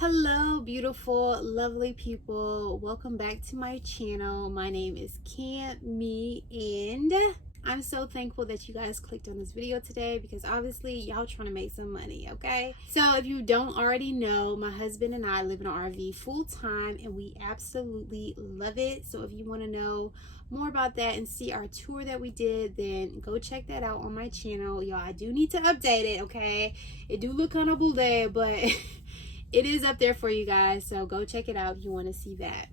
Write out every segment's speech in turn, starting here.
Hello, beautiful, lovely people. Welcome back to my channel. My name is Cammy, and I'm so thankful that you guys clicked on this video today because obviously y'all trying to make some money, okay? So if you don't already know, my husband and I live in an RV full time and we absolutely love it. So if you want to know more about that and see our tour that we did, then go check that out on my channel. Y'all, I do need to update it, okay? It do look kind of blue, but it is up there for you guys, so go check it out if you want to see that.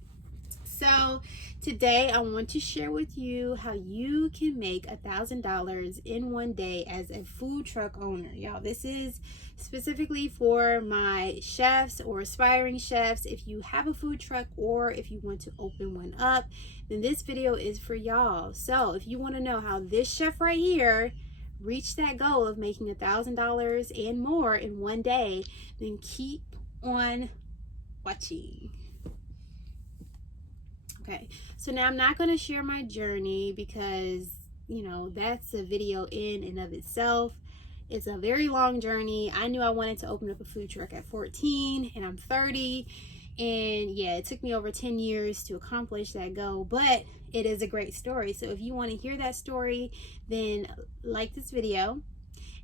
So today I want to share with you how you can make $1,000 in one day as a food truck owner. Y'all, this is specifically for my chefs or aspiring chefs. If you have a food truck or if you want to open one up, then this video is for y'all. So if you want to know how this chef right here reached that goal of making $1,000 and more in one day, then keep on watching. Okay, so now I'm not going to share my journey because that's a video in and of itself. It's a very long journey. I knew I wanted to open up a food truck at 14 and I'm 30, and yeah, it took me over 10 years to accomplish that goal, but it is a great story. So if you want to hear that story, then like this video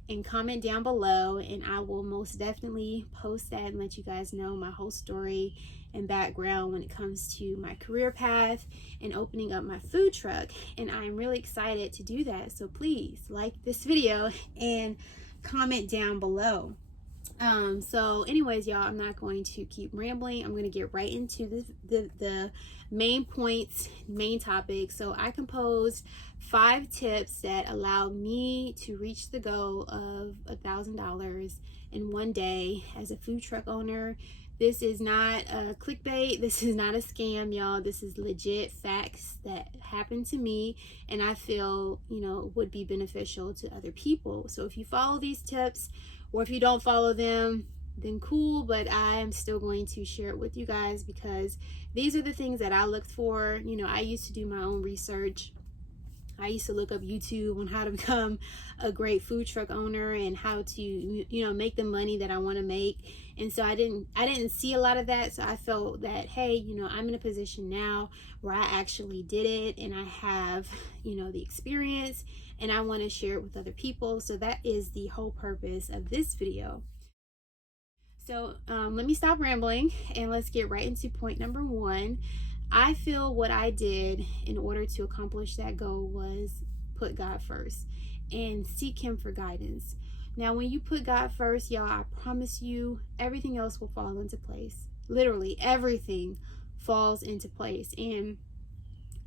and comment down below, and I will most definitely post that and let you guys know my whole story and background when it comes to my career path and opening up my food truck. And I'm really excited to do that, so please like this video and comment down below. So anyways, y'all, I'm not going to keep rambling. I'm going to get right into the main points, main topics. So I composed 5 tips that allowed me to reach the goal of $1,000 in one day as a food truck owner. This is not a clickbait. This is not a scam, y'all. This is legit facts that happened to me and I feel, would be beneficial to other people. So if you follow these tips, or if you don't follow them, then cool, but I am still going to share it with you guys because these are the things that I looked for. I used to do my own research. I used to look up YouTube on how to become a great food truck owner and how to, make the money that I want to make. And so I didn't see a lot of that. So I felt that, hey, I'm in a position now where I actually did it and I have, the experience and I want to share it with other people. So that is the whole purpose of this video. So let me stop rambling and let's get right into point number 1. I feel what I did in order to accomplish that goal was put God first and seek Him for guidance. Now, when you put God first, y'all, I promise you, everything else will fall into place. Literally, everything falls into place. And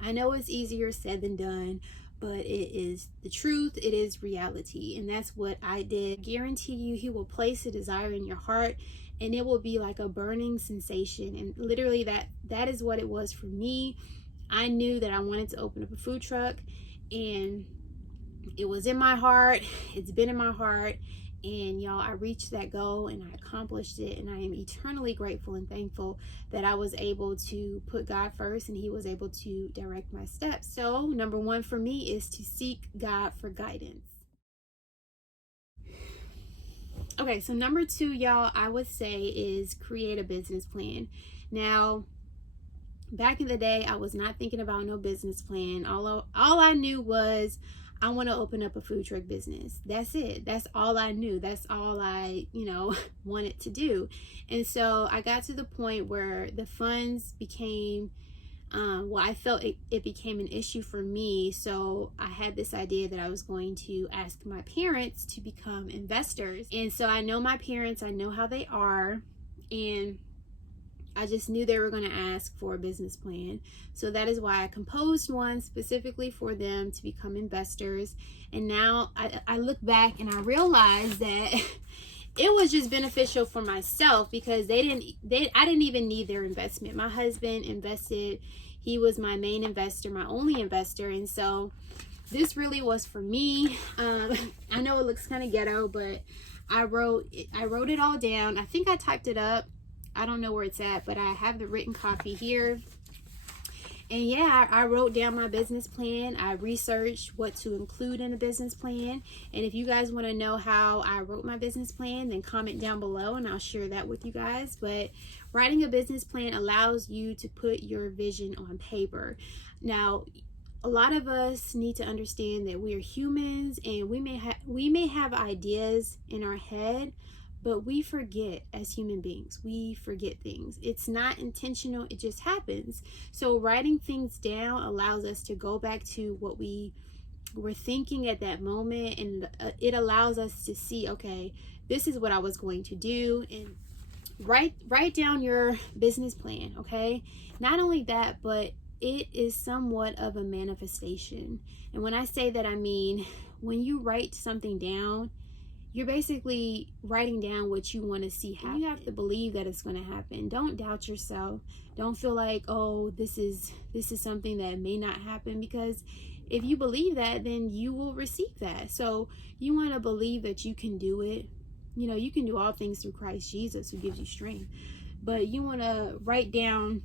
I know it's easier said than done, but it is the truth. It is reality. And that's what I did. I guarantee you, He will place a desire in your heart and it will be like a burning sensation. And literally that is what it was for me. I knew that I wanted to open up a food truck and it was in my heart. It's been in my heart. And y'all, I reached that goal and I accomplished it. And I am eternally grateful and thankful that I was able to put God first and He was able to direct my steps. So number 1 for me is to seek God for guidance. Okay, so number 2, y'all, I would say is create a business plan. Now, back in the day, I was not thinking about no business plan. All I knew was I want to open up a food truck business. That's it. That's all I knew. That's all I, wanted to do. And so I got to the point where the funds became, I felt it became an issue for me. So I had this idea that I was going to ask my parents to become investors. And so I know my parents, I know how they are. And I just knew they were going to ask for a business plan. So that is why I composed one specifically for them to become investors. And now I look back and I realize that it was just beneficial for myself because I didn't even need their investment. My husband invested. He was my main investor, my only investor. And so this really was for me. I know it looks kind of ghetto, but I wrote it all down. I think I typed it up. I don't know where it's at, but I have the written copy here. And yeah, I wrote down my business plan. I researched what to include in a business plan. And if you guys want to know how I wrote my business plan, then comment down below and I'll share that with you guys. But writing a business plan allows you to put your vision on paper. Now, a lot of us need to understand that we are humans, and we may have ideas in our head, but we forget. As human beings, we forget things. It's not intentional, it just happens. So writing things down allows us to go back to what we were thinking at that moment, and it allows us to see, okay, this is what I was going to do. And write down your business plan, okay? Not only that, but it is somewhat of a manifestation. And when I say that, I mean when you write something down, you're basically writing down what you want to see happen. You have to believe that it's going to happen. Don't doubt yourself. Don't feel like, oh, this is something that may not happen, because if you believe that, then you will receive that. So you want to believe that you can do it. You know, you can do all things through Christ Jesus who gives you strength. But you want to write down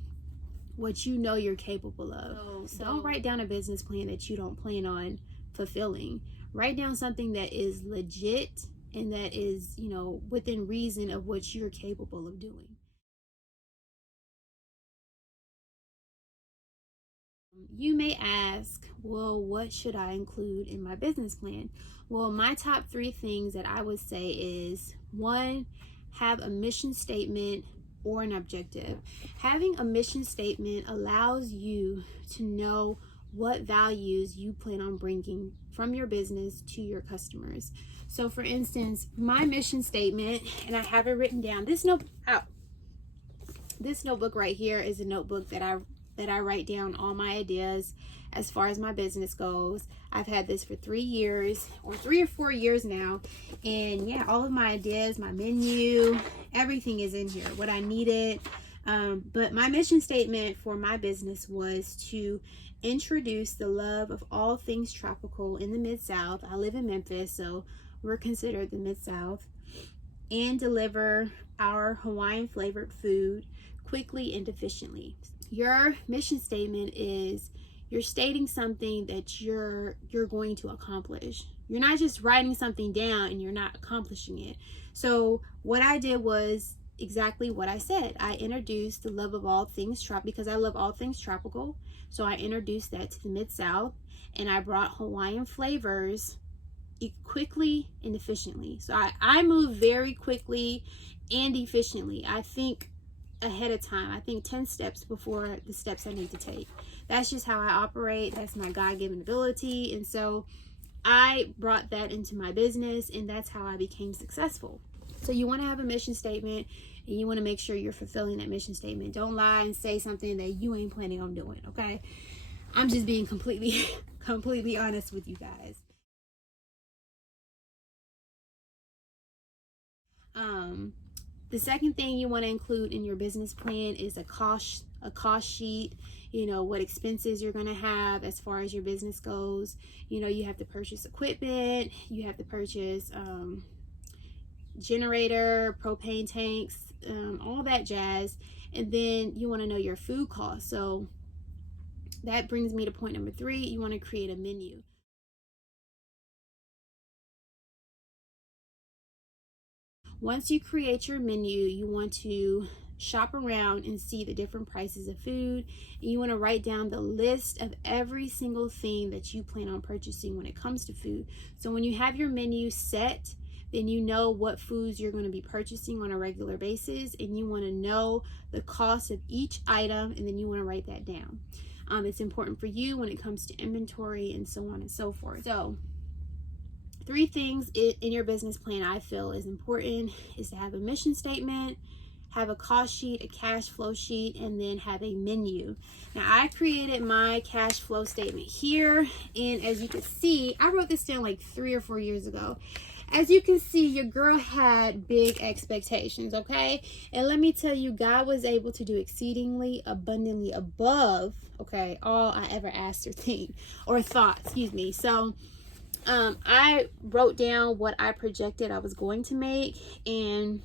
what you know you're capable of. So don't write down a business plan that you don't plan on fulfilling. Write down something that is legit and that is, you know, within reason of what you're capable of doing. You may ask, well, what should I include in my business plan? Well, my top 3 things that I would say is, 1, have a mission statement or an objective. Having a mission statement allows you to know what values you plan on bringing from your business to your customers. So for instance, my mission statement, and I have it written down, this notebook right here is a notebook that I write down all my ideas as far as my business goes. I've had this for 3 years, or 3 or 4 years now. And yeah, all of my ideas, my menu, everything is in here, what I needed. But my mission statement for my business was to introduce the love of all things tropical in the Mid-South. I live in Memphis, so we're considered the Mid-South. And deliver our Hawaiian flavored food quickly and efficiently. Your mission statement is, you're stating something that you're going to accomplish. You're not just writing something down and you're not accomplishing it. So what I did was exactly what I said. I introduced the love of all things tropical, because I love all things tropical. So I introduced that to the Mid-South, and I brought Hawaiian flavors quickly and efficiently. So I move very quickly and efficiently. I think ahead of time. I think 10 steps before the steps I need to take. That's just how I operate. That's my God-given ability. And so I brought that into my business, and that's how I became successful. So you want to have a mission statement, and you want to make sure you're fulfilling that mission statement. Don't lie and say something that you ain't planning on doing, okay? I'm just being completely honest with you guys. The second thing you want to include in your business plan is a cost sheet. You know, what expenses you're going to have as far as your business goes. You know, you have to purchase equipment, you have to purchase generator, propane tanks, all that jazz. And then you want to know your food costs. So that brings me to point number 3. You want to create a menu. Once you create your menu, you want to shop around and see the different prices of food, and you want to write down the list of every single thing that you plan on purchasing when it comes to food. So when you have your menu set, then you know what foods you're going to be purchasing on a regular basis, and you want to know the cost of each item, and then you want to write that down. It's important for you when it comes to inventory and so on and so forth. So 3 things in your business plan I feel is important is to have a mission statement, have a cost sheet, a cash flow sheet, and then have a menu. Now I created my cash flow statement here, and as you can see, I wrote this down like 3 or 4 years ago. As you can see, your girl had big expectations, okay? And let me tell you, God was able to do exceedingly abundantly above, okay, all I ever asked or think or thought, excuse me. So I wrote down what I projected I was going to make, and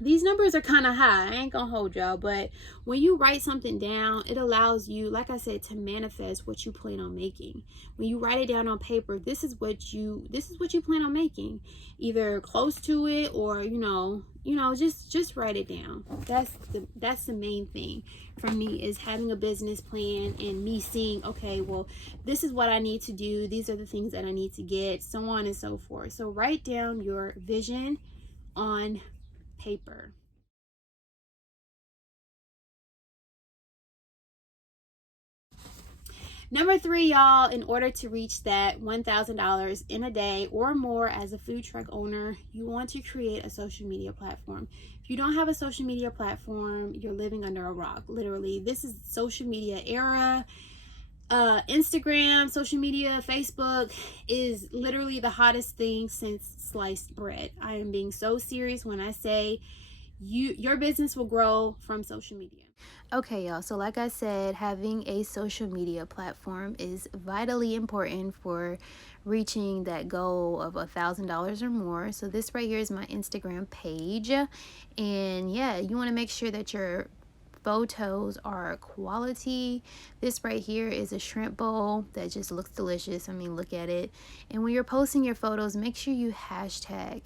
these numbers are kind of high. I ain't gonna hold y'all, but when you write something down, it allows you, like I said, to manifest what you plan on making. When you write it down on paper, this is what you plan on making, either close to it, or just write it down. That's the main thing for me, is having a business plan and me seeing, okay, well, this is what I need to do, these are the things that I need to get, so on and so forth. So write down your vision on paper. Number 3, y'all, in order to reach that $1,000 in a day or more as a food truck owner, you want to create a social media platform. If you don't have a social media platform, you're living under a rock. Literally, this is social media era. Instagram, social media, Facebook is literally the hottest thing since sliced bread. I am being so serious when I say your business will grow from social media. Okay, y'all, so like I said, having a social media platform is vitally important for reaching that goal of $1,000 or more. So this right here is my Instagram page, and yeah, you want to make sure that your photos are quality. This right here is a shrimp bowl that just looks delicious. I mean, look at it. And when you're posting your photos, make sure you hashtag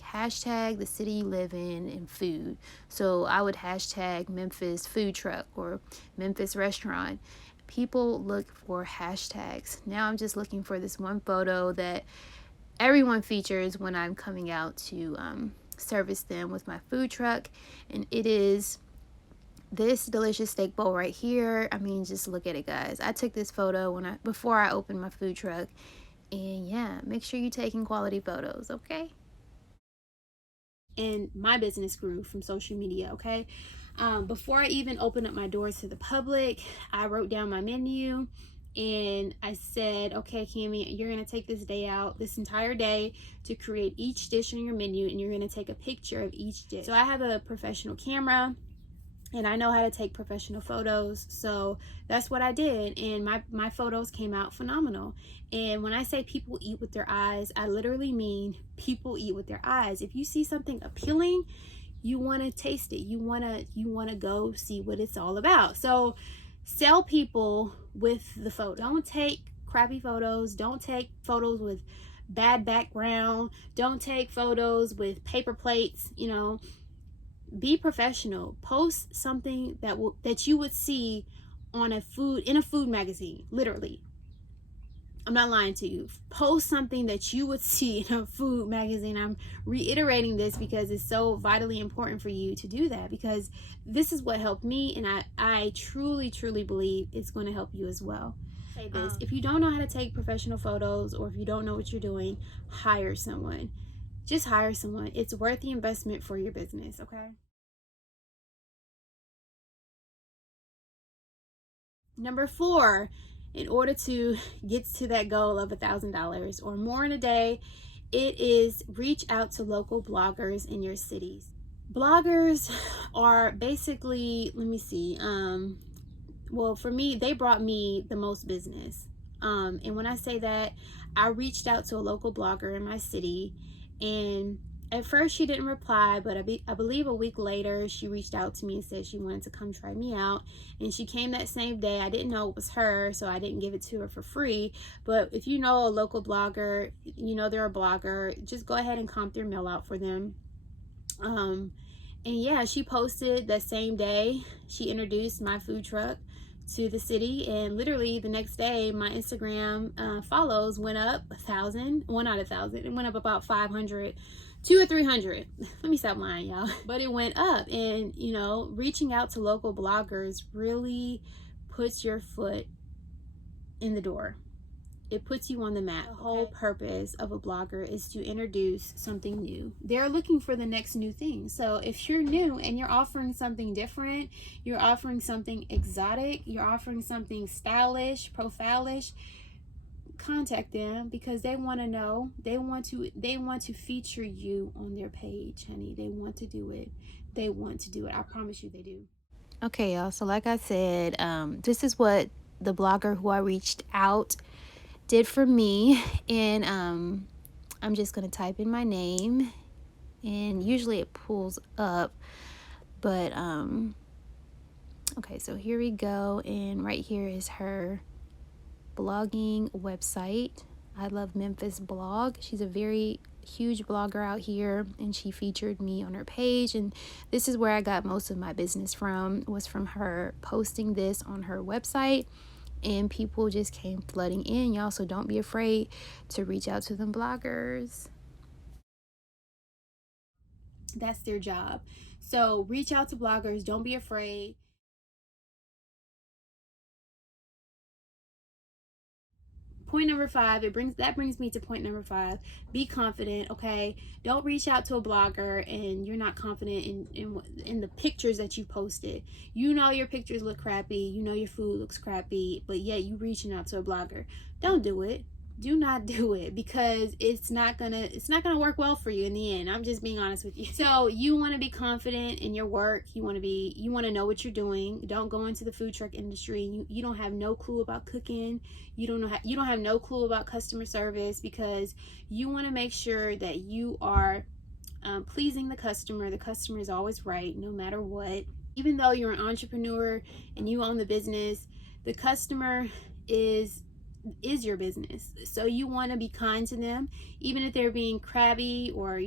the city you live in and food. So I would hashtag Memphis food truck or Memphis restaurant. People look for hashtags. Now I'm just looking for this one photo that everyone features when I'm coming out to service them with my food truck, and it is this delicious steak bowl right here. I mean, just look at it, guys. I took this photo before I opened my food truck, and yeah, make sure you're taking quality photos, okay? And my business grew from social media, okay? Before I even opened up my doors to the public, I wrote down my menu, and I said, okay, Cami, you're gonna take this day out, this entire day, to create each dish on your menu, and you're gonna take a picture of each dish. So I have a professional camera, and I know how to take professional photos, so that's what I did, and my photos came out phenomenal. And when I say people eat with their eyes, I literally mean people eat with their eyes. If you see something appealing, you want to taste it, you want to go see what it's all about. So sell people with the photo. Don't take crappy photos, don't take photos with bad background, don't take photos with paper plates. Be professional. Post something that you would see in a food magazine. Literally, I'm not lying to you. Post something that you would see in a food magazine. I'm reiterating this because it's so vitally important for you to do that, because this is what helped me, and I truly believe it's going to help you as well. Say this: if you don't know how to take professional photos, or if you don't know what you're doing, hire someone. Just hire someone. It's worth the investment for your business, okay? Number 4, in order to get to that goal of $1,000 or more in a day, it is reach out to local bloggers in your cities. Bloggers are basically, let me see, well, for me, they brought me the most business. And when I say that, I reached out to a local blogger in my city, and at first she didn't reply, but I believe a week later she reached out to me and said she wanted to come try me out, and she came that same day. I didn't know it was her, so I didn't give it to her for free. But if you know a local blogger, you know they're a blogger, just go ahead and comp their mail out for them. And yeah, she posted that same day. She introduced my food truck to the city, and literally the next day my Instagram follows went up 1,000. Well, not 1,000, it went up about 500, 200 or 300. Let me stop lying, y'all. But it went up, and reaching out to local bloggers really puts your foot in the door. It puts you on the map. The whole purpose of a blogger is to introduce something new. They're looking for the next new thing. So if you're new and you're offering something different, you're offering something exotic, you're offering something stylish, profileish, contact them, because they want to know. They want to feature you on their page, honey. They want to do it. They want to do it. I promise you they do. Okay, y'all. So like I said, this is what the blogger who I reached out did for me, and I'm just gonna type in my name, and usually it pulls up. But okay, so here we go, and right here is her blogging website. I Love Memphis blog. She's a very huge blogger out here, and she featured me on her page, and this is where I got most of my business from, was from her posting this on her website, and people just came flooding in, y'all. So don't be afraid to reach out to them bloggers. That's their job. So reach out to bloggers, don't be afraid. Point number 5, that brings me to point number 5. Be confident, okay? Don't reach out to a blogger and you're not confident in the pictures that you posted. You know your pictures look crappy, you know your food looks crappy, but yet you reaching out to a blogger. Don't do it. Do not do it, because it's not gonna work well for you in the end. I'm just being honest with you. So you want to be confident in your work. You want to know what you're doing. Don't go into the food truck industry. You don't have no clue about cooking. You don't have no clue about customer service, because you want to make sure that you are pleasing the customer. The customer is always right, no matter what. Even though you're an entrepreneur and you own the business, the customer is your business. So you want to be kind to them, even if they're being crabby or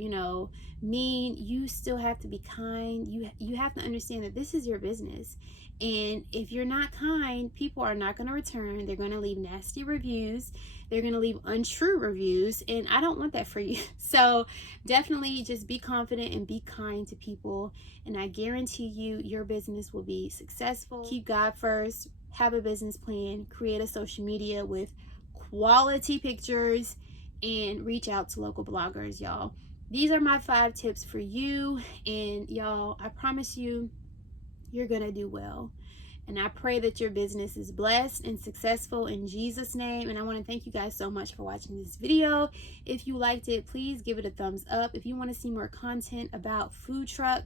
mean. You still have to be kind. You have to understand that this is your business, and if you're not kind, people are not going to return. They're going to leave nasty reviews, they're going to leave untrue reviews, and I don't want that for you. So definitely just be confident and be kind to people, and I guarantee you your business will be successful. Keep God first. Have a business plan, create a social media with quality pictures, and reach out to local bloggers, y'all. These are my 5 tips for you, and y'all, I promise you, you're gonna do well. And I pray that your business is blessed and successful in Jesus' name. And I want to thank you guys so much for watching this video. If you liked it, please give it a thumbs up. If you want to see more content about food truck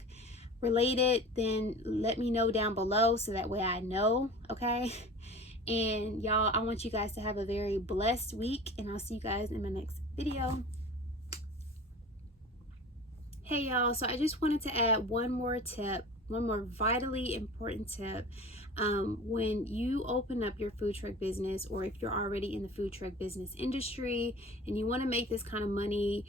related, then let me know down below so that way I know, okay? And y'all, I want you guys to have a very blessed week, and I'll see you guys in my next video. Hey y'all, so I just wanted to add one more vitally important tip. When you open up your food truck business, or if you're already in the food truck business industry and you want to make this kind of money,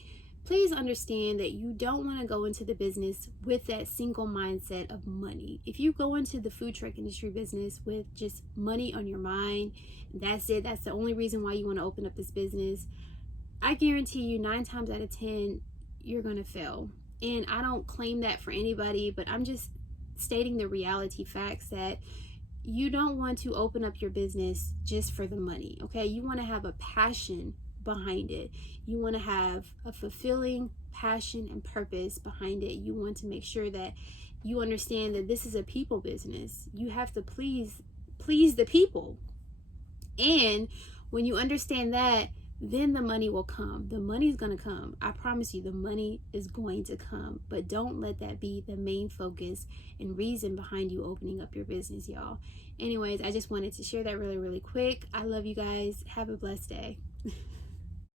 please understand that you don't want to go into the business with that single mindset of money. If you go into the food truck industry business with just money on your mind, that's it, that's the only reason why you want to open up this business, I guarantee you 9 times out of 10 you're gonna fail. And I don't claim that for anybody, but I'm just stating the reality facts that you don't want to open up your business just for the money, okay? You want to have a passion behind it. You want to have a fulfilling passion and purpose behind it. You want to make sure that you understand that this is a people business. You have to please the people. And when you understand that, then the money will come. The money's going to come. I promise you, the money is going to come. But don't let that be the main focus and reason behind you opening up your business, y'all. Anyways, I just wanted to share that really, really quick. I love you guys. Have a blessed day.